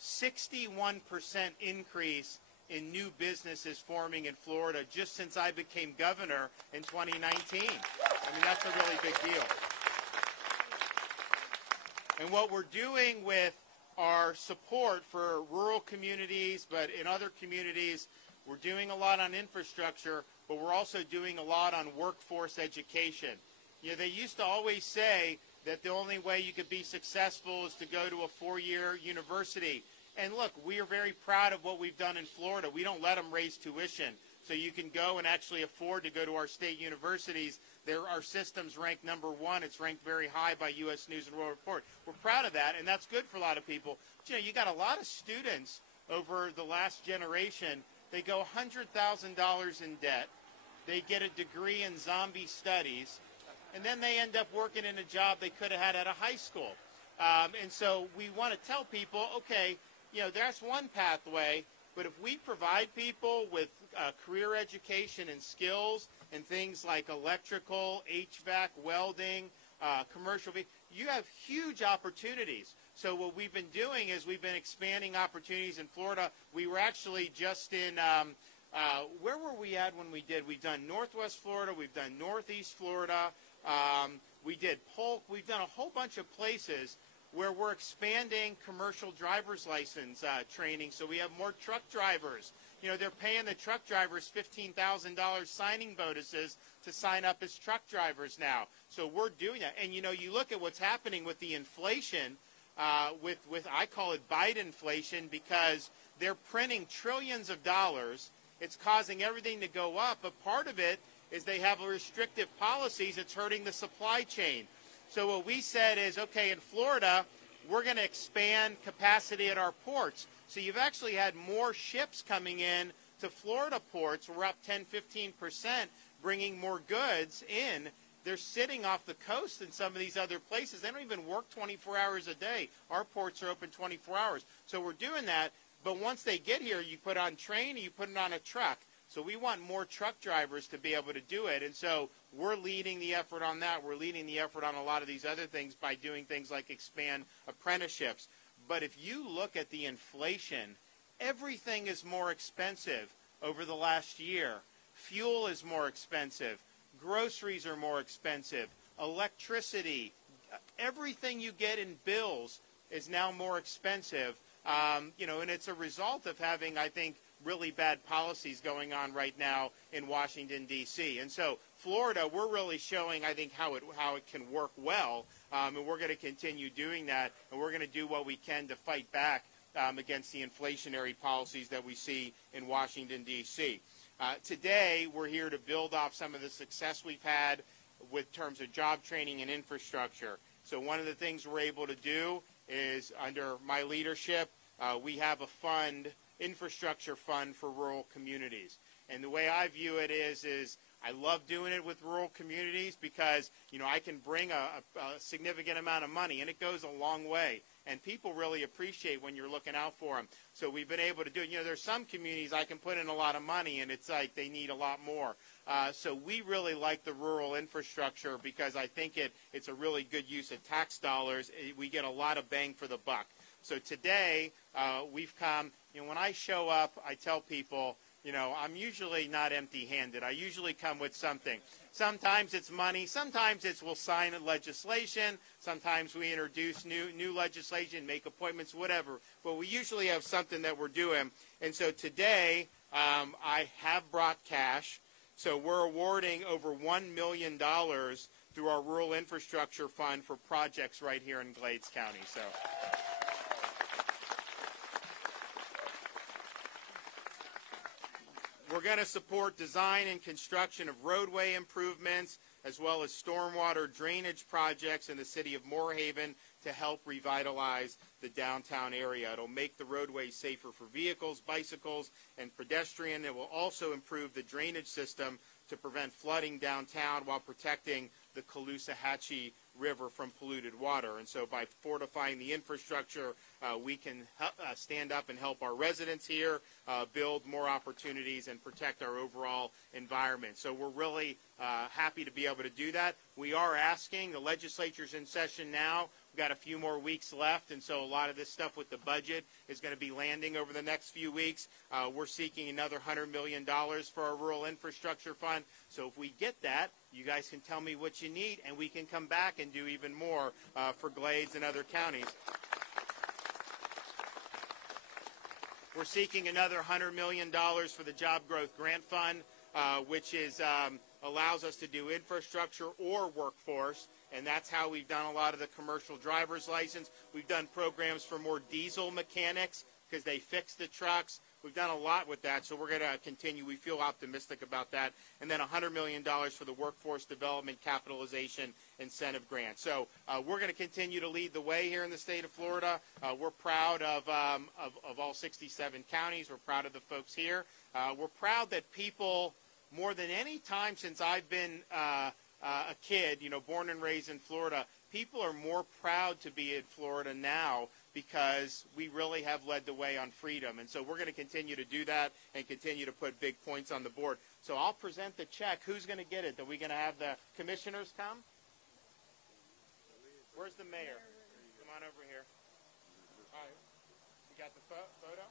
61% increase in new businesses forming in Florida just since I became governor in 2019. I mean, that's a really big deal. And what we're doing with our support for rural communities, but in other communities, we're doing a lot on infrastructure, but we're also doing a lot on workforce education. You know, they used to always say that the only way you could be successful is to go to a four-year university. And look, we are very proud of what we've done in Florida. We don't let them raise tuition. So you can go and actually afford to go to our state universities. Our system's ranked #1. It's ranked very high by U.S. News and World Report. We're proud of that, and that's good for a lot of people. But, you know, you got a lot of students over the last generation. They go $100,000 in debt. They get a degree in zombie studies, and then they end up working in a job they could have had at a high school. And so we want to tell people, okay, you know, that's one pathway, but if we provide people with career education and skills and things like electrical, HVAC, welding, commercial, you have huge opportunities. So what we've been doing is we've been expanding opportunities in Florida. We were actually just in, where were we at when we did? We've done Northwest Florida. We've done Northeast Florida. We did Polk. We've done a whole bunch of places where we're expanding commercial driver's license training, so we have more truck drivers. You know, they're paying the truck drivers $15,000 signing bonuses to sign up as truck drivers now. So we're doing that. And, you know, you look at what's happening with the inflation, with I call it Biden-flation, because they're printing trillions of dollars. It's causing everything to go up, but part of it is they have restrictive policies. It's hurting the supply chain. So what we said is, okay, in Florida, we're going to expand capacity at our ports. So you've actually had more ships coming in to Florida ports. We're up 10-15%, bringing more goods in. They're sitting off the coast in some of these other places. They don't even work 24 hours a day. Our ports are open 24 hours. So we're doing that. But once they get here, you put on train, you put it on a truck. So we want more truck drivers to be able to do it. And so we're leading the effort on that. We're leading the effort on a lot of these other things by doing things like expand apprenticeships. But if you look at the inflation, everything is more expensive over the last year. Fuel is more expensive. Groceries are more expensive. Electricity, everything you get in bills is now more expensive. You know, and it's a result of having, I think, really bad policies going on right now in Washington, D.C. And so Florida, we're really showing, I think, how it can work well, and we're going to continue doing that, and we're going to do what we can to fight back against the inflationary policies that we see in Washington, D.C. Today, we're here to build off some of the success we've had with terms of job training and infrastructure. So one of the things we're able to do is, under my leadership, we have a fund, infrastructure fund for rural communities. And the way I view it is I love doing it with rural communities because, you know, I can bring a significant amount of money, and it goes a long way. And people really appreciate when you're looking out for them. So we've been able to do it. You know, there's some communities I can put in a lot of money, and it's like they need a lot more. So we really like the rural infrastructure because I think it's a really good use of tax dollars. We get a lot of bang for the buck. So today we've come, you know, when I show up, I tell people, you know, I'm usually not empty-handed. I usually come with something. Sometimes it's money. Sometimes it's we'll sign legislation. Sometimes we introduce new legislation, make appointments, whatever. But we usually have something that we're doing. And so today I have brought cash. So we're awarding over $1 million through our Rural Infrastructure Fund for projects right here in Glades County. So. We're going to support design and construction of roadway improvements as well as stormwater drainage projects in the city of Moorhaven to help revitalize the downtown area. It'll make the roadways safer for vehicles, bicycles, and pedestrian. It will also improve the drainage system to prevent flooding downtown while protecting the Caloosahatchee River from polluted water. And so by fortifying the infrastructure, we can stand up and help our residents here, build more opportunities, and protect our overall environment. So we're really happy to be able to do that. We are asking, the legislature's in session now, We've got a few more weeks left, and so a lot of this stuff with the budget is going to be landing over the next few weeks. We're seeking another $100 million for our rural infrastructure fund. So if we get that, you guys can tell me what you need, and we can come back and do even more for Glades and other counties. We're seeking another $100 million for the Job Growth Grant Fund, which is allows us to do infrastructure or workforce, and that's how we've done a lot of the commercial driver's license. We've done programs for more diesel mechanics because they fix the trucks. We've done a lot with that, so we're going to continue. We feel optimistic about that. And then $100 million for the Workforce Development Capitalization Incentive Grant. So we're going to continue to lead the way here in the state of Florida. We're proud of all 67 counties. We're proud of the folks here. We're proud that people, more than any time since I've been a kid, born and raised in Florida, people are more proud to be in Florida now because we really have led the way on freedom. And so we're going to continue to do that and continue to put big points on the board. So I'll present the check. Who's going to get it? Are we going to have the commissioners come? Where's the mayor? Come on over here. All right. You got the photo?